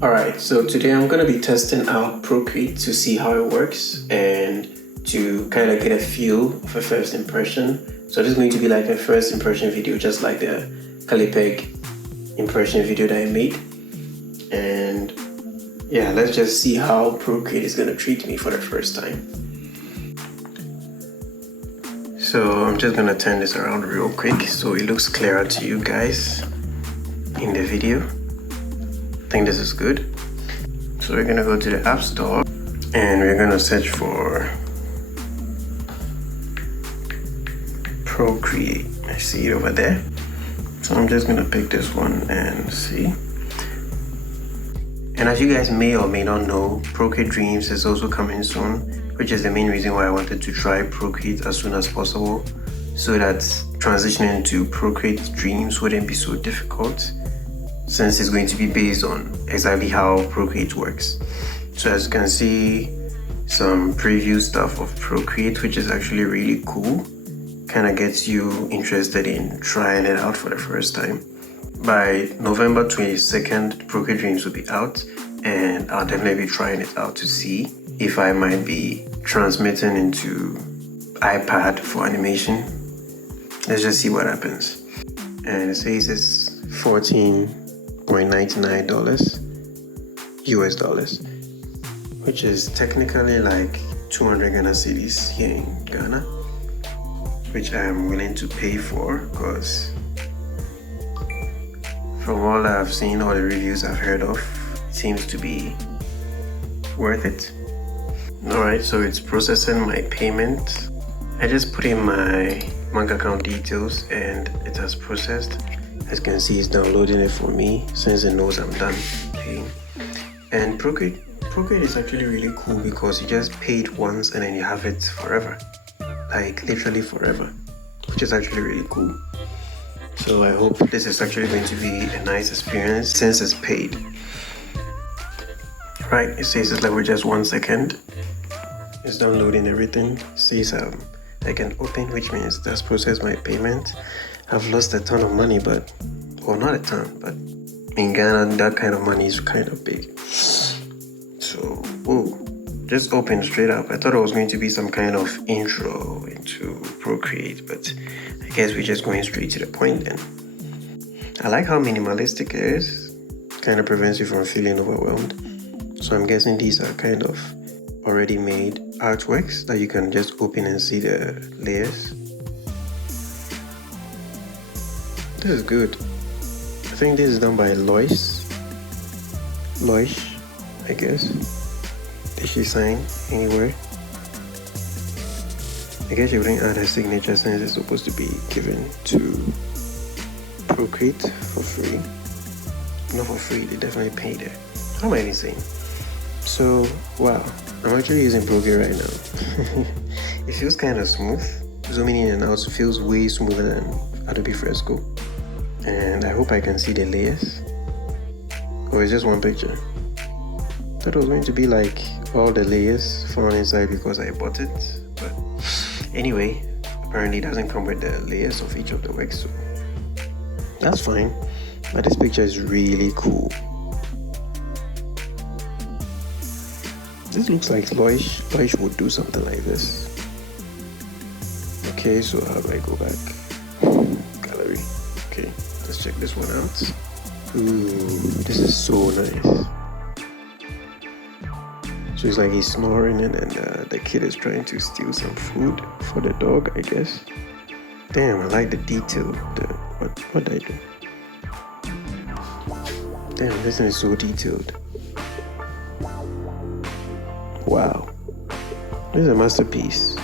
Alright, so today I'm going to be testing out Procreate to see how it works and to kind of get a feel of a first impression. So this is going to be like a first impression video, just like the Calipeg impression video that I made. And yeah, let's just see how Procreate is going to treat me for the first time. So I'm just going to turn this around real quick so it looks clearer to you guys in the video. I think this is good. So we're gonna go to the App Store and we're gonna search for Procreate. I see it over there. So I'm just gonna pick this one and see. And as you guys may or may not know, Procreate Dreams is also coming soon, which is the main reason why I wanted to try Procreate as soon as possible, so that transitioning to Procreate Dreams wouldn't be so difficult, since it's going to be based on exactly how Procreate works. So as you can see, some preview stuff of Procreate, which is actually really cool, kind of gets you interested in trying it out for the first time. By November 22nd, Procreate Dreams will be out, and I'll definitely be trying it out to see if I might be transmitting into iPad for animation. Let's just see what happens. And it says it's $14.99 US dollars, which is technically like 200 Ghana cedis here in Ghana, which I am willing to pay for, because from all I've seen, all the reviews I've heard of, it seems to be worth it. Alright, so it's processing my payment. I just put in my bank account details and it has processed. As you can see, it's downloading it for me since it knows I'm done paying. And Procreate is actually really cool because you just pay it once and then you have it forever, like literally forever, which is actually really cool. So I hope this is actually going to be a nice experience since it's paid. Right, it says it's like with just 1 second. It's downloading everything. It says I can open, which means that's processed my payment. I've lost a ton of money, but, well, not a ton, but in Ghana, that kind of money is kind of big. So, whoa, just open straight up. I thought it was going to be some kind of intro into Procreate, but I guess we're just going straight to the point then. I like how minimalistic it is. Kind of prevents you from feeling overwhelmed. So I'm guessing these are kind of already made artworks that you can just open and see the layers. This is good. I think this is done by Loish, I guess. Did she sign anywhere? I guess she wouldn't add her signature since it's supposed to be given to Procreate for free. Not for free, they definitely paid her. What am I even saying? So, wow, I'm actually using Procreate right now. It feels kind of smooth. Zooming in and out feels way smoother than Adobe Fresco. And I hope I can see the layers. Or it's just one picture. Thought it was going to be like all the layers found inside because I bought it. But anyway, apparently it doesn't come with the layers of each of the works, so that's fine. But this picture is really cool. This looks like Loish would do something like this. Okay, so how do I go back? Gallery. Okay, let's check this one out. Ooh, this is so nice. So it's like he's snoring and then the kid is trying to steal some food for the dog, I guess. Damn, I like the detail. What did I do? Damn, this thing is so detailed. Wow. This is a masterpiece.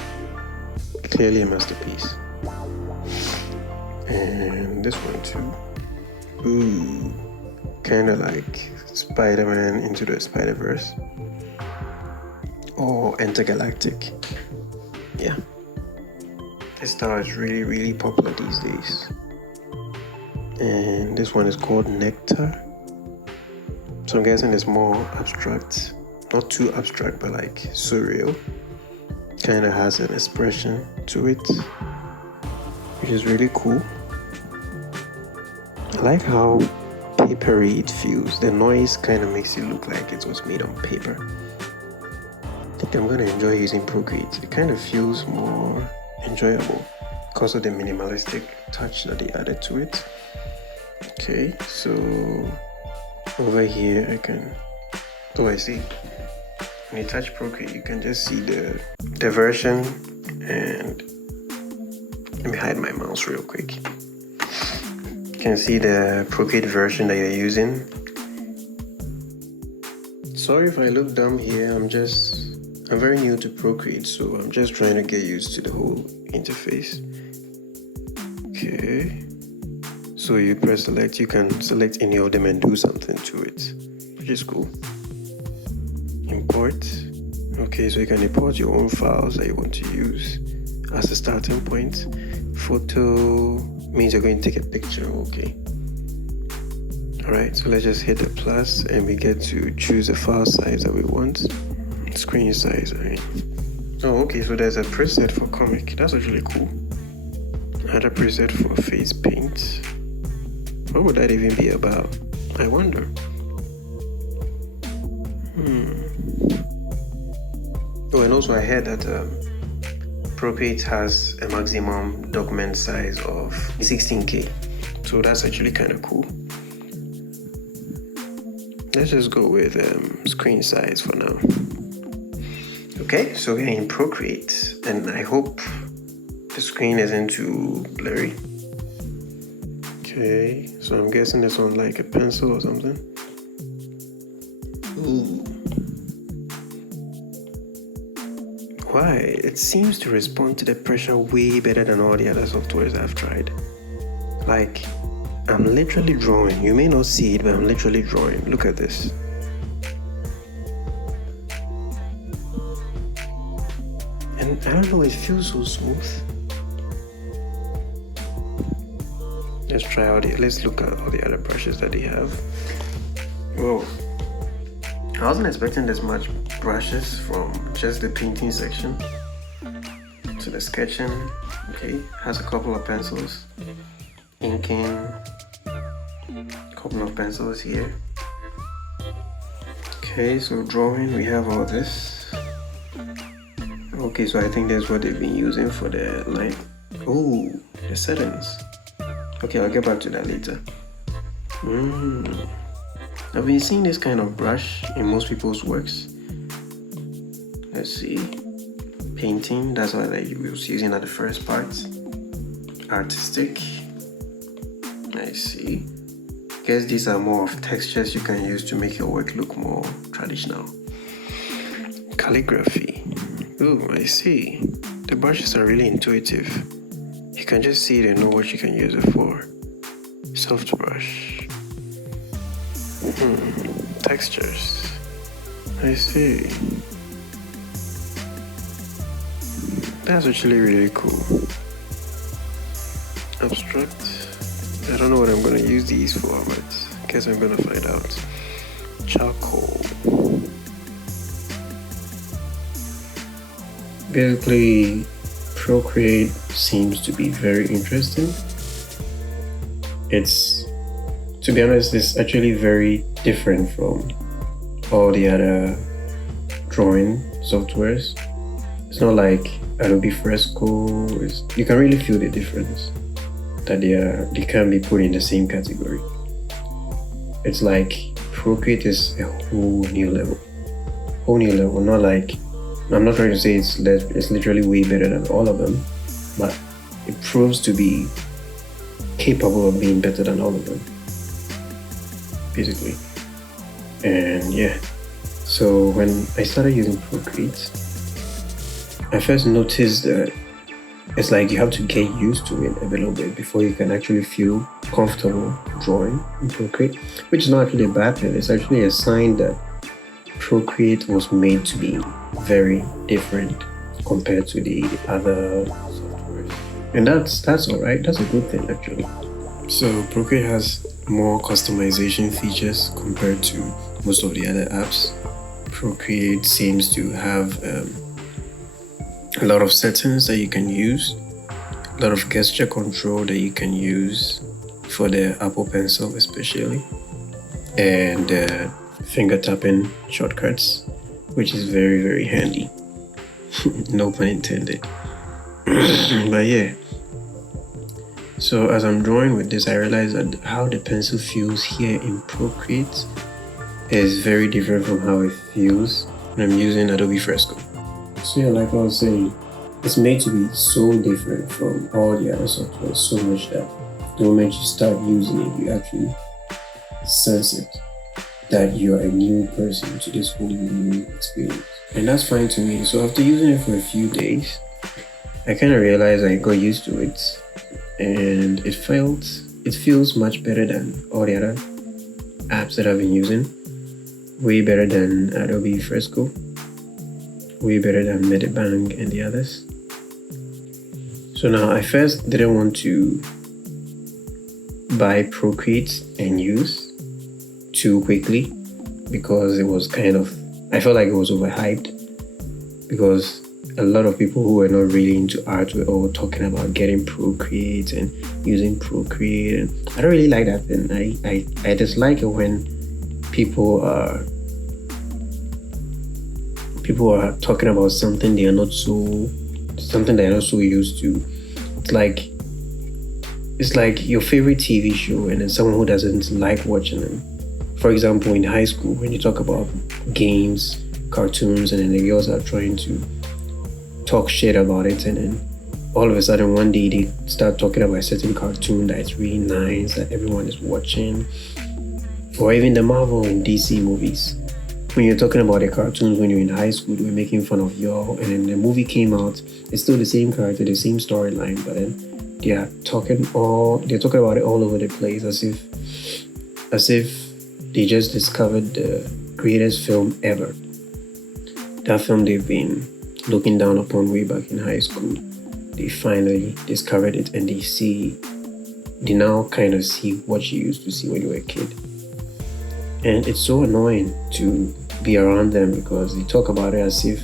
Clearly a masterpiece. And this one too. Ooh. Kinda like Spider-Man into the Spider-Verse. Or Intergalactic. Yeah. This style is really, really popular these days. And this one is called Nectar. So I'm guessing it's more abstract. Not too abstract, but like surreal. Kind of has an expression to it, which is really cool. I like how papery it feels. The noise kind of makes it look like it was made on paper. I think I'm going to enjoy using Procreate. It kind of feels more enjoyable because of the minimalistic touch that they added to it. Okay, so over here I can, I see. When you touch Procreate, you can just see the version, and let me hide my mouse real quick. You can see the Procreate version that you're using. Sorry if I look dumb here, I'm very new to Procreate, so I'm just trying to get used to the whole interface. Okay, so you press select, you can select any of them and do something to it, which is cool. Import. Okay, so you can import your own files that you want to use as a starting point. Photo means you're going to take a picture. Okay. Alright, so let's just hit the plus and we get to choose the file size that we want. Screen size, right? Oh, okay, so there's a preset for comic. That's actually cool. Another preset for face paint. What would that even be about? I wonder. Oh, and also I heard that Procreate has a maximum document size of 16K. So that's actually kind of cool. Let's just go with screen size for now. Okay, so we're in Procreate, and I hope the screen isn't too blurry. Okay, so I'm guessing this one like a pencil or something. Ooh. Why? It seems to respond to the pressure way better than all the other softwares I've tried. Like, I'm literally drawing. You may not see it, but I'm literally drawing. Look at this. And I don't know, it feels so smooth. Let's look at all the other brushes that they have. Whoa. I wasn't expecting this much brushes from just the painting section to the sketching. Okay, has a couple of pencils, inking, a couple of pencils here. Okay, so drawing, we have all this. Okay, so I think that's what they've been using for the line. Oh, the settings. Okay, I'll get back to that later. I've been seeing this kind of brush in most people's works. Let's see. Painting, that's what I was using at the first part. Artistic. I see. Guess these are more of textures you can use to make your work look more traditional. Calligraphy. Oh, I see. The brushes are really intuitive. You can just see it and know what you can use it for. Soft brush. Textures. I see. That's actually really cool. Abstract. I don't know what I'm going to use these for, but I guess I'm going to find out. Charcoal. Basically, Procreate seems to be very interesting. To be honest, it's actually very different from all the other drawing softwares. It's not like Adobe Fresco. You can really feel the difference that they can be put in the same category. It's like Procreate is a whole new level. Not like, I'm not trying to say it's literally way better than all of them, but it proves to be capable of being better than all of them, basically. And yeah, so when I started using Procreate, I first noticed that it's like you have to get used to it a little bit before you can actually feel comfortable drawing in Procreate, which is not actually a bad thing. It's actually a sign that Procreate was made to be very different compared to the other softwares. And that's alright, that's a good thing actually. So Procreate has more customization features compared to most of the other apps. Procreate seems to have a lot of settings that you can use, a lot of gesture control that you can use for the Apple Pencil especially. and finger tapping shortcuts, which is very, very handy. No pun intended. But yeah, so as I'm drawing with this, I realized that how the pencil feels here in Procreate is very different from how it feels when I'm using Adobe Fresco. So yeah, like I was saying, it's made to be so different from all the other software so much that the moment you start using it, you actually sense it, that you're a new person to this whole new experience. And that's fine to me. So after using it for a few days, I kind of realized I got used to it, and it feels much better than all the other apps that I've been using. Way better than Adobe Fresco, way better than Medibang and the others. So now I first didn't want to buy Procreate and use too quickly because it was I felt like it was overhyped, because a lot of people who were not really into art were all talking about getting Procreate and using Procreate, and I don't really like that thing. I dislike it when people are talking about something they're not so used to. It's like your favorite TV show and then someone who doesn't like watching them. For example, in high school, when you talk about games, cartoons, and then the girls are trying to talk shit about it, and then all of a sudden one day they start talking about a certain cartoon that is really nice, that everyone is watching, or even the Marvel and DC movies. When you're talking about the cartoons when you're in high school, they were making fun of y'all, and then the movie came out, it's still the same character, the same storyline, but then they're talking about it all over the place, as if they just discovered the greatest film ever. That film they've been looking down upon way back in high school, they finally discovered it, and they now kind of see what you used to see when you were a kid. And it's so annoying to be around them because they talk about it as if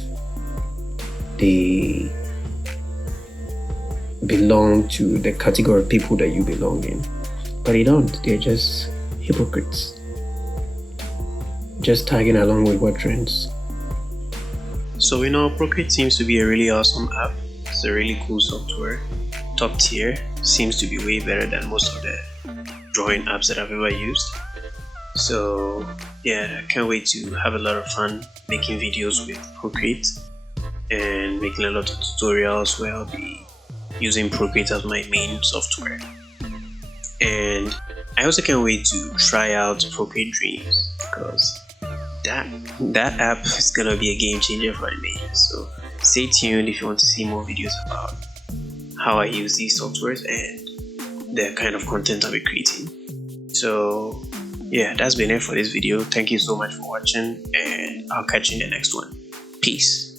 they belong to the category of people that you belong in. But they don't. They're just hypocrites, just tagging along with what trends. So Procreate seems to be a really awesome app. It's a really cool software, top tier, seems to be way better than most of the drawing apps that I've ever used. So yeah, I can't wait to have a lot of fun making videos with Procreate and making a lot of tutorials where I'll be using Procreate as my main software. And I also can't wait to try out Procreate Dreams, because that app is gonna be a game changer for animation. So stay tuned if you want to see more videos about how I use these softwares and the kind of content I'll be creating. So yeah, that's been it for this video. Thank you so much for watching, and I'll catch you in the next one. Peace.